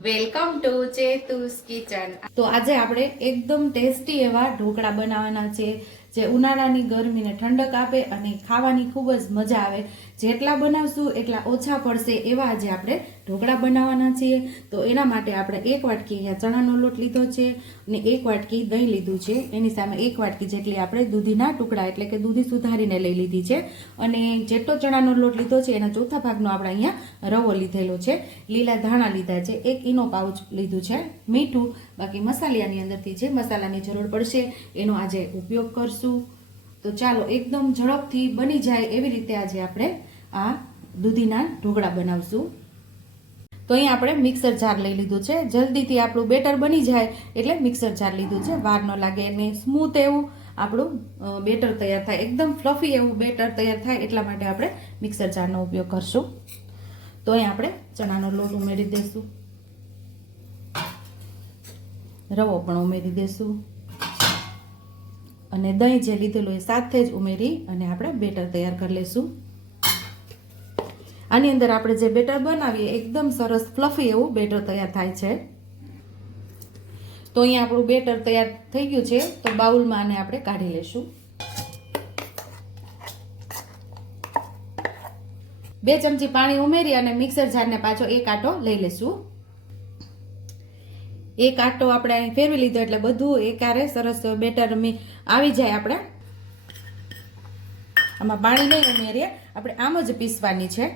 Welcome to ચેતુસ kitchen. તો આજે આપણે એકદમ ટેસ્ટી એવા ઢોકળા બનાવવાના છે, જે ઉનાળાની ગરમીને ઠંડક આપે અને ખાવાની ખૂબ જ મજા આવે। જેટલા બનાવશું એટલા ઓછા પડશે એવા આજે આપણે ઢોકળા બનાવવાના છીએ। તો એના માટે આપણે 1 વાટકી અહીંયા ચણાનો લોટ લીધો છે અને 1 વાટકી દહીં લીધું છે। એની સામે 1 વાટકી જેટલી આપણે દૂધીના ટુકડા એટલે કે દૂધી સુધારીને લઈ લીધી છે અને જેટલો ચણાનો લોટ લીધો છે એના ચોથા ભાગનો આપણે અહીંયા રવો લીધેલો છે, લીલા ધાણા લીધા છે, 1 ઈનો પાઉચ લીધું છે, મીઠું બાકી મસાલાની અંદરથી જે મસાલાની જરૂર પડશે એનો આજે ઉપયોગ કરશું। તો ચાલો એકદમ ઝડપથી બની જાય એવી રીતે આજે આપણે આ દૂધીના ઢોકળા બનાવશું। તો અહીં આપણે મિક્સર જાર લઈ લીધું છે, જલ્દીથી આપણું બેટર બની જાય એટલે મિક્સર જાર લીધું છે, વાર ન લાગે અને સ્મૂથ એવું આપણું બેટર તૈયાર થાય, એકદમ ફ્લફી એવું બેટર તૈયાર થાય એટલા માટે આપણે મિક્સર જારનો ઉપયોગ કરશું। તો અહીં આપણે ચણાનો લોટ ઉમેરી દઈશું, રવો પણ ઉમેરી દઈશું અને દહીં જે લીધેલું એ સાથે જ ઉમેરી અને આપણે બેટર તૈયાર કરી લઈશું। આની અંદર આપણે જે બેટર બનાવીએ એકદમ સરસ ફ્લફી એવું બેટર તૈયાર થાય છે। તો અહીંયા આપણું બેટર તૈયાર થઈ ગયું છે, તો બાઉલમાં આને આપણે કાઢી લઈશું। 2 ચમચી પાણી ઉમેરી અને મિક્સર જારને પાછો એક આટો લઈ લઈશું। એક આટો આપણે અહીં ફેરવી લીધો એટલે બધું એકારે સરસ બેટર આવી જાય। આપણે આમાં પાણી નહીં ઉમેરીએ, આપણે આમ જ પીસવાની છે।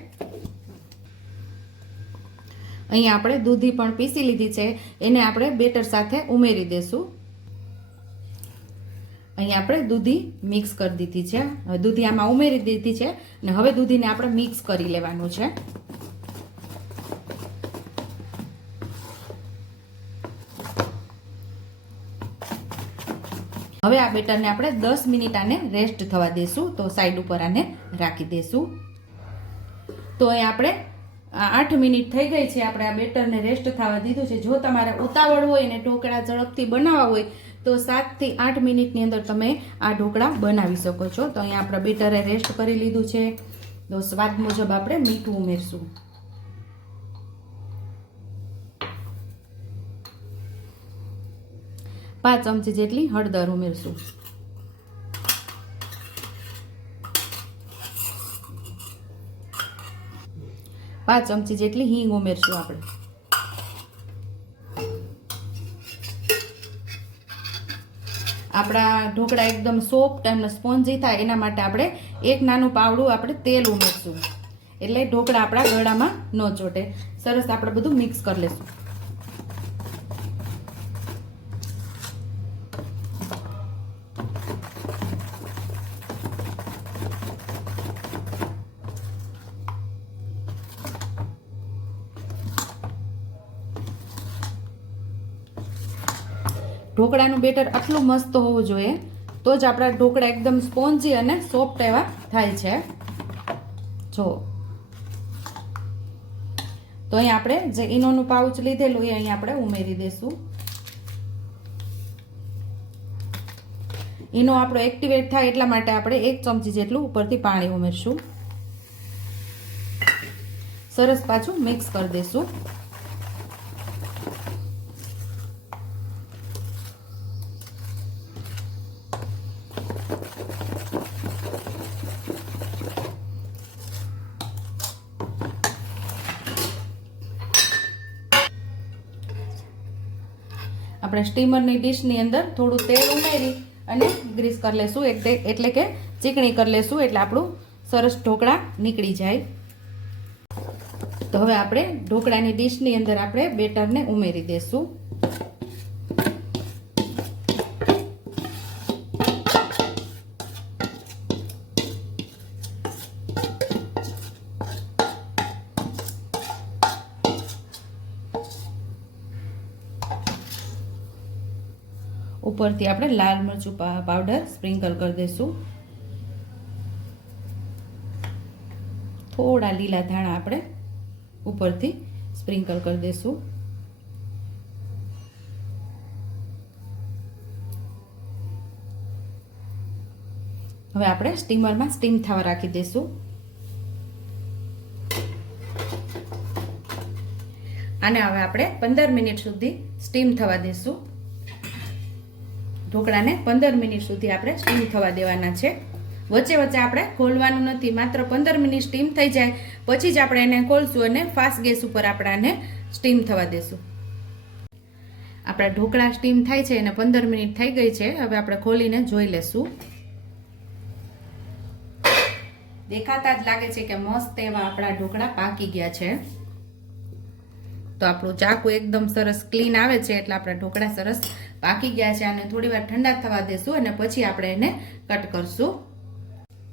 અહીં આપણે દૂધી પણ પીસી લીધી છે, એને આપણે બેટર સાથે ઉમેરી દેશું। અહીં આપણે દૂધી મિક્સ કરી દીધી છે, હવે દૂધી આમાં ઉમેરી દીધી છે અને હવે દૂધીને આપણે મિક્સ કરી લેવાનું છે। હવે આ બેટરને આપણે 10 મિનિટ આને રેસ્ટ થવા દેશું, તો સાઈડ ઉપર આને રાખી દેશું। તો અહીં આપણે 8 મિનિટ થઈ ગઈ છે, આપણે આ બેટરને રેસ્ટ થવા દીધું છે। જો તમારે ઉતાવળ હોય અને ઢોકળા ઝડપથી બનાવવા હોય તો 7 થી 8 મિનિટની અંદર તમે આ ઢોકળા બનાવી શકો છો। તો અહીંયા આપણે બેટરે રેસ્ટ કરી લીધું છે, તો સ્વાદ મુજબ આપણે મીઠું ઉમેરશું। પાંચ ચમચી જેટલી હળદર ઉમેરશું। 5 ચમચી જેટલી હિંગ ઉમેરશું આપણે। આપણા ઢોકળા એકદમ સોફ્ટ અને સ્પોન્જી થાય એના માટે આપણે 1 નાનું પાવડું આપણે તેલ ઉમેરશું, એટલે ઢોકળા આપણા ગળામાં ન ચોટે। સરસ આપણે બધું મિક્સ કરી લઈશું। ઢોકળાનું બેટર આટલું મસ્ત હોવું જોઈએ, તો જ આપણા ઢોકળા એકદમ સ્પોન્જી અને સોફ્ટ એવા થાય છે। જો તો અહીં આપણે જે ઈનોનું પાઉચ લીધેલું એ અહીં આપણે ઉમેરી દઈશું। ઈનો આપણો એક્ટિવેટ થાય એટલા માટે આપણે 1 ચમચી જેટલું ઉપરથી પાણી ઉમેરશું। સરસ પાછું મિક્સ કરી દઈશું। આપણે સ્ટીમરની ડીશની અંદર થોડું તેલ ઉમેરી અને ગ્રીસ કરી લેશું, એટલે કે ચીકણી કરી લેશું, એટલે આપણું સરસ ઢોકળા નીકળી જાય। તો હવે આપણે ઢોકળાની ડીશની અંદર આપણે બેટરને ઉમેરી દેશું। ઉપરથી આપણે લાલ મરચું પાવડર સ્પ્રિંકલ કરી દઈશું। થોડા લીલા ધાણા આપણે ઉપરથી સ્પ્રિંકલ કરી દઈશું। હવે આપણે સ્ટીમરમાં સ્ટીમ થવા રાખી દઈશું। આને હવે આપણે 15 મિનિટ સુધી સ્ટીમ થવા દઈશું. ઢોકળાને 15 મિનિટ સુધી આપણે સ્ટીમ થવા દેવાના છે. વચ્ચે વચ્ચે આપણે ખોલવાનું નથી, માત્ર 15 મિનિટ સ્ટીમ થઈ જાય પછી જ આપણે એને ખોલશું અને ફાસ્ટ ગેસ ઉપર આપણે આને સ્ટીમ થવા દેશું. આપણા ઢોકળા સ્ટીમ થાય છે અને 15 મિનિટ થઈ ગઈ છે. હવે આપણે ખોલીને જોઈ લેશું. દેખાતા જ લાગે છે કે મસ્ત એવા આપણા ઢોકળા પાકી ગયા છે. તો આપણું ચાકુ એકદમ સરસ ક્લીન આવે છે એટલે આપણા ઢોકળા સરસ પાકી ગયા છે. અને થોડી વાર ઠંડા થવા દેશું અને પછી આપણે એને કટ કરશું.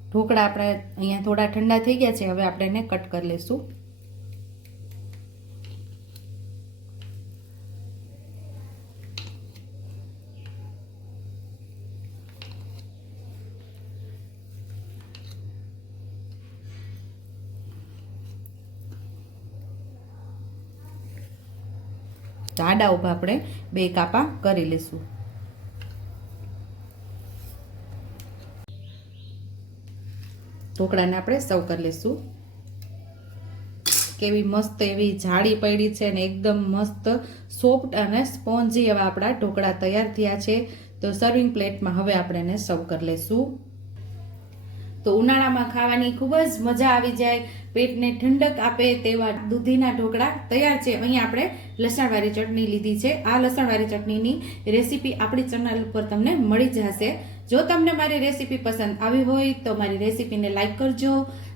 ઢોકળા આપણે અહીંયા થોડા ઠંડા થઈ ગયા છે. હવે આપણે એને કટ કરી લઈશું. આડા ઉભા આપણે 2 કાપા કરી લઈશું. ઢોકળાને આપણે સર્વ કરી લઈશું. કેવી મસ્ત એવી જાળી પડી છે અને એકદમ મસ્ત સોફ્ટ અને સ્પોન્જી એવા આપણા ઢોકળા તૈયાર થયા છે. તો સર્વિંગ પ્લેટમાં હવે આપણે એને સર્વ કરી લઈશું. તો ઉનાળામાં ખાવાની ખૂબ જ મજા આવી જાય, પેટને ઠંડક આપે તેવા દૂધીના ઢોકળા તૈયાર છે. અહીંયા આપણે લસણવાળી ચટણી લીધી છે. આ લસણવાળી ચટણીની રેસીપી આપણી ચેનલ ઉપર તમને મળી જશે. જો તમને મારી રેસીપી પસંદ આવી હોય તો મારી રેસીપીને લાઈક કરજો,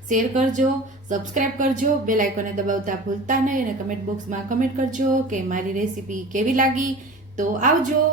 શેર કરજો, સબસ્ક્રાઇબ કરજો, બેલ આઇકોને દબાવતા ભૂલતા નહીં અને કમેન્ટ બોક્સમાં કમેન્ટ કરજો કે મારી રેસીપી કેવી લાગી. તો આવજો.